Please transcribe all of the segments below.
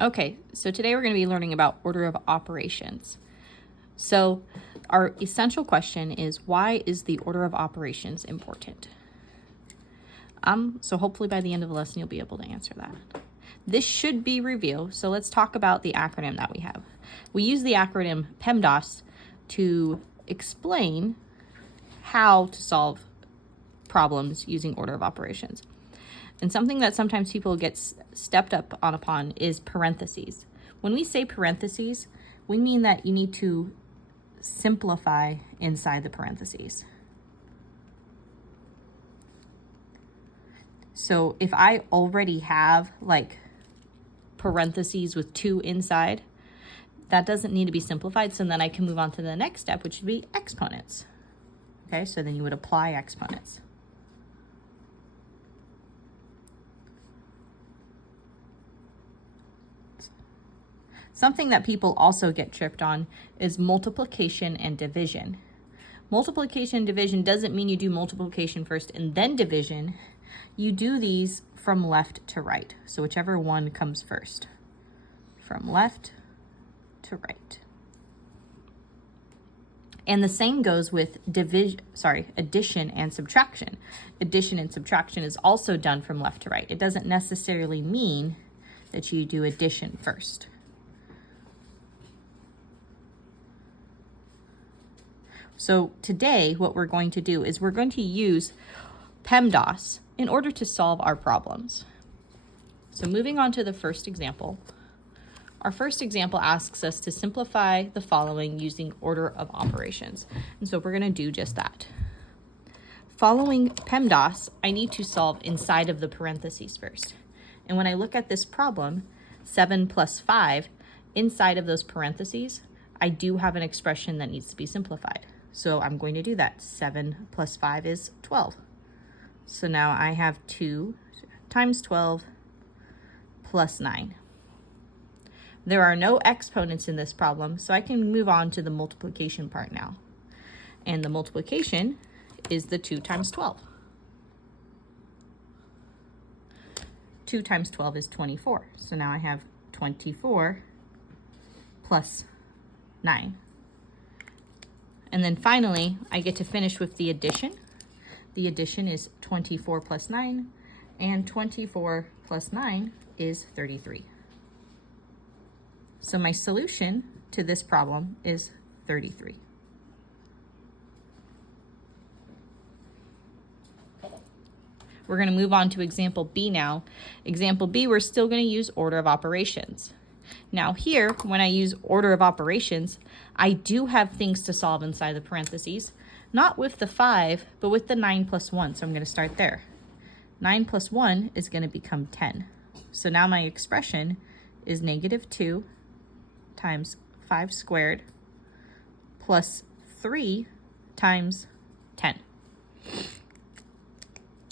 Okay, so today we're going to be learning about order of operations. So our essential question is, why is the order of operations important? So hopefully by the end of the lesson you'll be able to answer that. This should be review, so let's talk about the acronym that we have. We use the acronym PEMDAS to explain how to solve problems using order of operations. And something that sometimes people get stepped up upon is parentheses. When we say parentheses, we mean that you need to simplify inside the parentheses. So if I already have like parentheses with 2 inside, that doesn't need to be simplified, so then I can move on to the next step, which would be exponents. Okay, so then you would apply exponents. Something that people also get tripped on is multiplication and division. Multiplication and division doesn't mean you do multiplication first and then division. You do these from left to right. So whichever one comes first. From left to right. And the same goes with addition and subtraction. Addition and subtraction is also done from left to right. It doesn't necessarily mean that you do addition first. So today, what we're going to do is we're going to use PEMDAS in order to solve our problems. So moving on to the first example. Our first example asks us to simplify the following using order of operations. And so we're going to do just that. Following PEMDAS, I need to solve inside of the parentheses first. And when I look at this problem, 7 plus 5, inside of those parentheses, I do have an expression that needs to be simplified. So I'm going to do that. 7 plus 5 is 12. So now I have 2 times 12 plus 9. There are no exponents in this problem, so I can move on to the multiplication part now. And the multiplication is the 2 times 12. 2 times 12 is 24. So now I have 24 plus 9. And then finally, I get to finish with the addition. The addition is 24 plus 9, and 24 plus 9 is 33. So my solution to this problem is 33. We're going to move on to example B now. Example B, we're still going to use order of operations. Now here, when I use order of operations, I do have things to solve inside the parentheses, not with the 5, but with the 9 plus 1. So I'm going to start there. 9 plus 1 is going to become 10. So now my expression is negative 2 times 5 squared plus 3 times 10.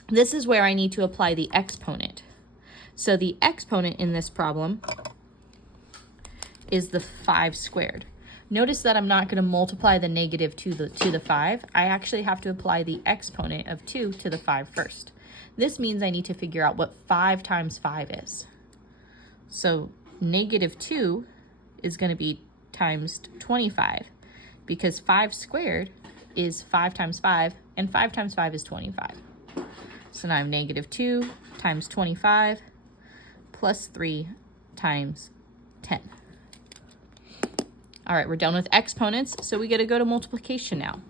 This is where I need to apply the exponent. So the exponent in this problem is the 5 squared. Notice that I'm not going to multiply the negative to the 5. I actually have to apply the exponent of 2 to the 5 first. This means I need to figure out what 5 times 5 is. So negative 2 is going to be times 25, because 5 squared is 5 times 5, and 5 times 5 is 25. So now I have negative 2 times 25 plus 3 times 10. All right, we're done with exponents, so we get to go to multiplication now.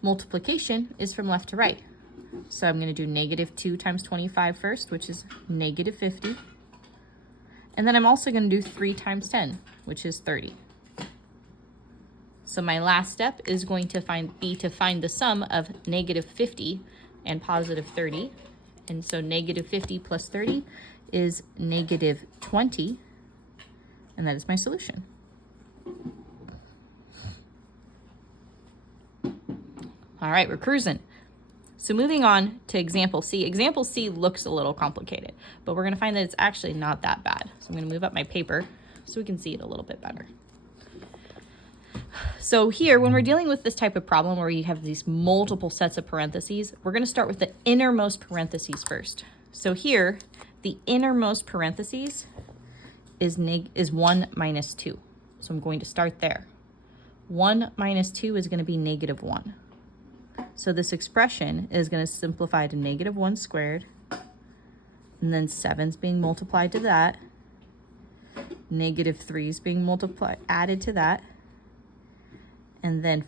Multiplication is from left to right. So I'm going to do negative 2 times 25 first, which is negative 50. And then I'm also going to do 3 times 10, which is 30. So my last step is going to be to find the sum of negative 50 and positive 30. And so negative 50 plus 30 is negative 20. And that is my solution. All right, we're cruising. So moving on to example C. Example C looks a little complicated, but we're going to find that it's actually not that bad. So I'm going to move up my paper so we can see it a little bit better. So here, when we're dealing with this type of problem where you have these multiple sets of parentheses, we're going to start with the innermost parentheses first. So here, the innermost parentheses is 1 minus 2. So I'm going to start there. 1 minus 2 is going to be negative 1. So this expression is going to simplify to negative 1 squared. And then 7's being multiplied to that. Negative 3 is being added to that. And then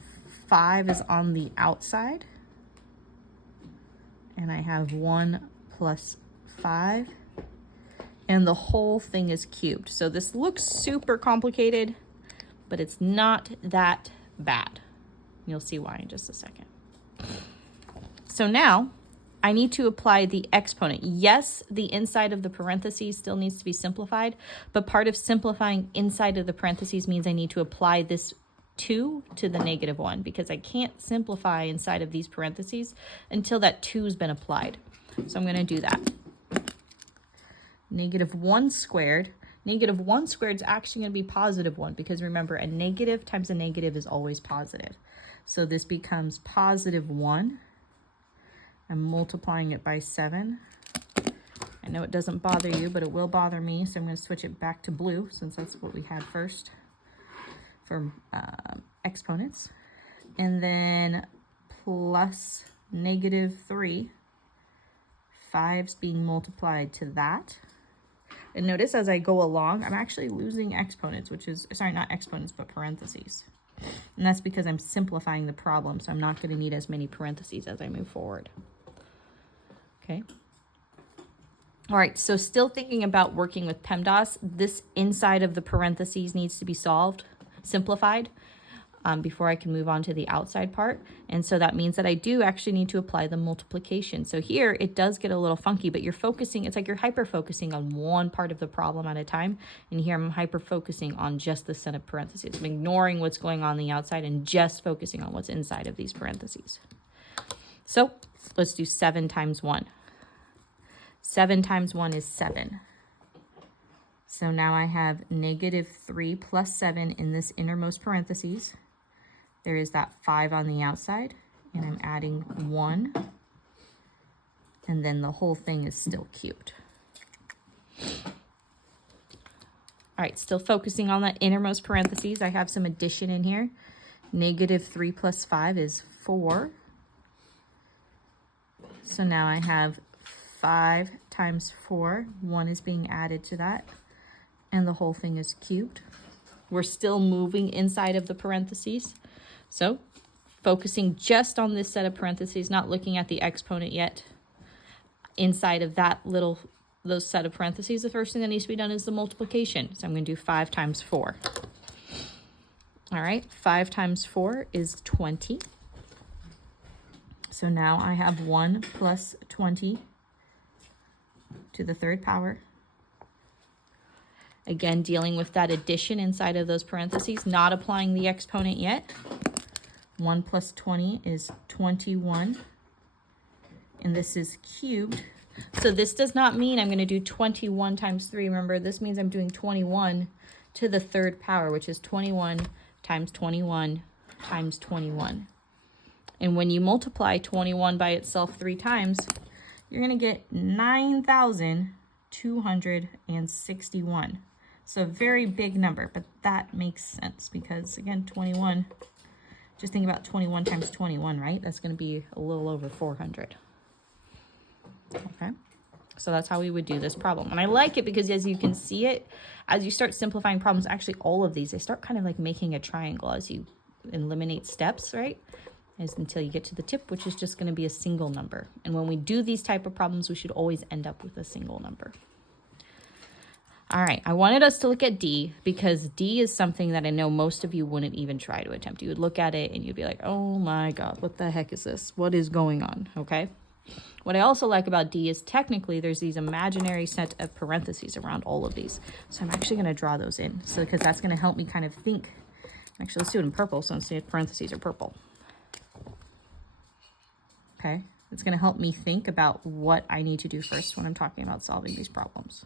5 is on the outside. And I have 1 plus 5. And the whole thing is cubed. So this looks super complicated, but it's not that bad. You'll see why in just a second. So now I need to apply the exponent. Yes, the inside of the parentheses still needs to be simplified, but part of simplifying inside of the parentheses means I need to apply this 2 to the negative 1 because I can't simplify inside of these parentheses until that 2's been applied. So I'm going to do that. Negative 1 squared. Negative 1 squared is actually going to be positive 1 because remember, a negative times a negative is always positive. So this becomes positive 1. I'm multiplying it by 7. I know it doesn't bother you, but it will bother me, so I'm going to switch it back to blue since that's what we had first for exponents. And then plus negative 3. 5's being multiplied to that. And notice as I go along, I'm actually losing exponents, which is, sorry, not exponents, but parentheses. And that's because I'm simplifying the problem, so I'm not going to need as many parentheses as I move forward. Okay. All right, so still thinking about working with PEMDAS, this inside of the parentheses needs to be simplified, before I can move on to the outside part. And so that means that I do actually need to apply the multiplication. So here it does get a little funky, but you're focusing, it's like you're hyper-focusing on one part of the problem at a time. And here I'm hyper-focusing on just the set of parentheses. I'm ignoring what's going on the outside and just focusing on what's inside of these parentheses. So let's do 7 times 1. 7 times 1 is 7. So now I have negative 3 plus 7 in this innermost parentheses. There is that 5 on the outside, and I'm adding 1. And then the whole thing is still cubed. All right, still focusing on that innermost parentheses. I have some addition in here. Negative 3 plus 5 is 4. So now I have 5 times 4. 1 is being added to that. And the whole thing is cubed. We're still moving inside of the parentheses. So focusing just on this set of parentheses, not looking at the exponent yet. Inside of those set of parentheses, the first thing that needs to be done is the multiplication. So I'm going to do 5 times 4. All right, 5 times 4 is 20. So now I have 1 plus 20 to the 3rd power. Again, dealing with that addition inside of those parentheses, not applying the exponent yet. 1 plus 20 is 21. And this is cubed. So this does not mean I'm going to do 21 times 3. Remember, this means I'm doing 21 to the 3rd power, which is 21 times 21 times 21. And when you multiply 21 by itself 3 times, you're going to get 9,261. So a very big number, but that makes sense because, again, 21, just think about 21 times 21, right? That's going to be a little over 400. Okay, so that's how we would do this problem. And I like it because as you can see it, as you start simplifying problems, actually all of these, they start kind of like making a triangle as you eliminate steps, right? Until you get to the tip, which is just going to be a single number. And when we do these type of problems, we should always end up with a single number. All right, I wanted us to look at D because D is something that I know most of you wouldn't even try to attempt. You would look at it and you'd be like, oh my God, what the heck is this? What is going on? Okay. What I also like about D is technically there's these imaginary set of parentheses around all of these. So I'm actually going to draw those in. So because that's going to help me kind of think. Actually, let's do it in purple since the parentheses are purple. Okay. It's going to help me think about what I need to do first when I'm talking about solving these problems.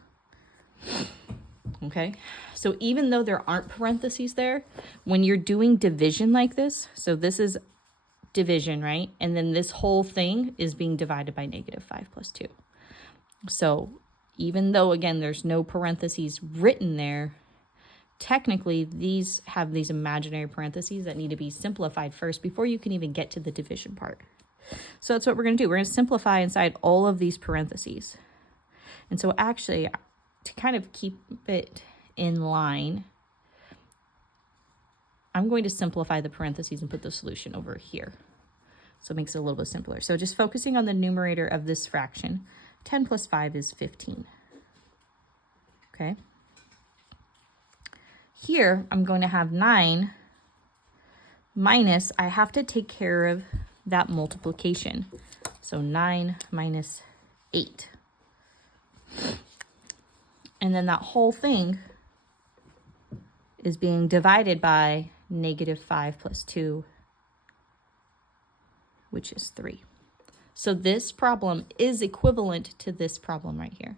Okay, so even though there aren't parentheses there, when you're doing division like this, so this is division, right? And then this whole thing is being divided by -5 plus 2. So even though, again, there's no parentheses written there, technically these have these imaginary parentheses that need to be simplified first before you can even get to the division part. So that's what we're going to do. We're going to simplify inside all of these parentheses. And so actually, to kind of keep it in line, I'm going to simplify the parentheses and put the solution over here. So it makes it a little bit simpler. So just focusing on the numerator of this fraction, 10 plus 5 is 15. Okay. Here, I'm going to have 9 minus, I have to take care of that multiplication. So 9 minus 8. And then that whole thing is being divided by negative 5 plus 2, which is 3. So this problem is equivalent to this problem right here.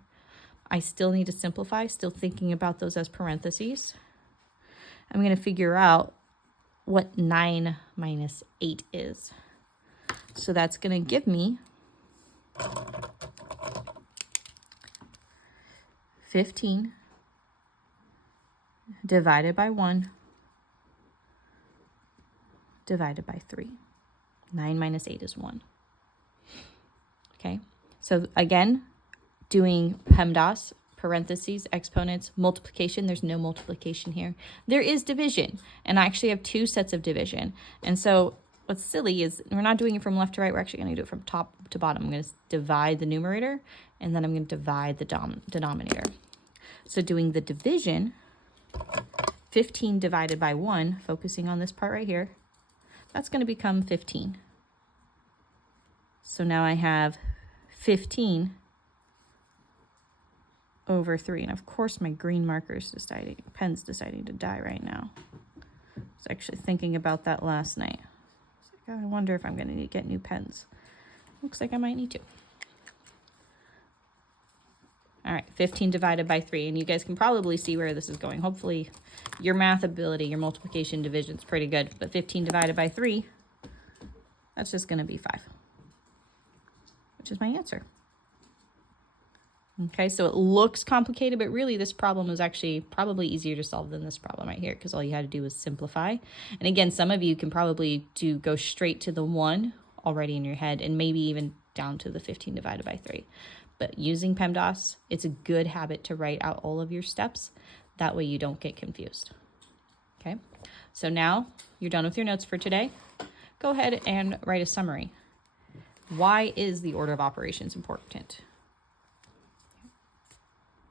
I still need to simplify, still thinking about those as parentheses. I'm going to figure out what 9 minus 8 is. So that's going to give me 15 divided by 1 divided by 3. 9 minus 8 is 1. Okay, so again, doing PEMDAS, parentheses, exponents, multiplication. There's no multiplication here. There is division, and I actually have 2 sets of division. And so what's silly is we're not doing it from left to right. We're actually going to do it from top to bottom. I'm going to divide the numerator, and then I'm going to divide the denominator. So doing the division, 15 divided by 1, focusing on this part right here, that's going to become 15. So now I have 15 over 3. And of course my green pen's deciding to die right now. I was actually thinking about that last night. I wonder if I'm going to need to get new pens. Looks like I might need to. All right, 15 divided by 3. And you guys can probably see where this is going. Hopefully your math ability, your multiplication division is pretty good. But 15 divided by 3, that's just going to be 5. Which is my answer. Okay, so it looks complicated, but really this problem is actually probably easier to solve than this problem right here, because all you had to do was simplify. And again, some of you can probably go straight to the 1 already in your head, and maybe even down to the 15 divided by 3. But using PEMDAS, it's a good habit to write out all of your steps. That way you don't get confused. Okay, so now you're done with your notes for today. Go ahead and write a summary. Why is the order of operations important?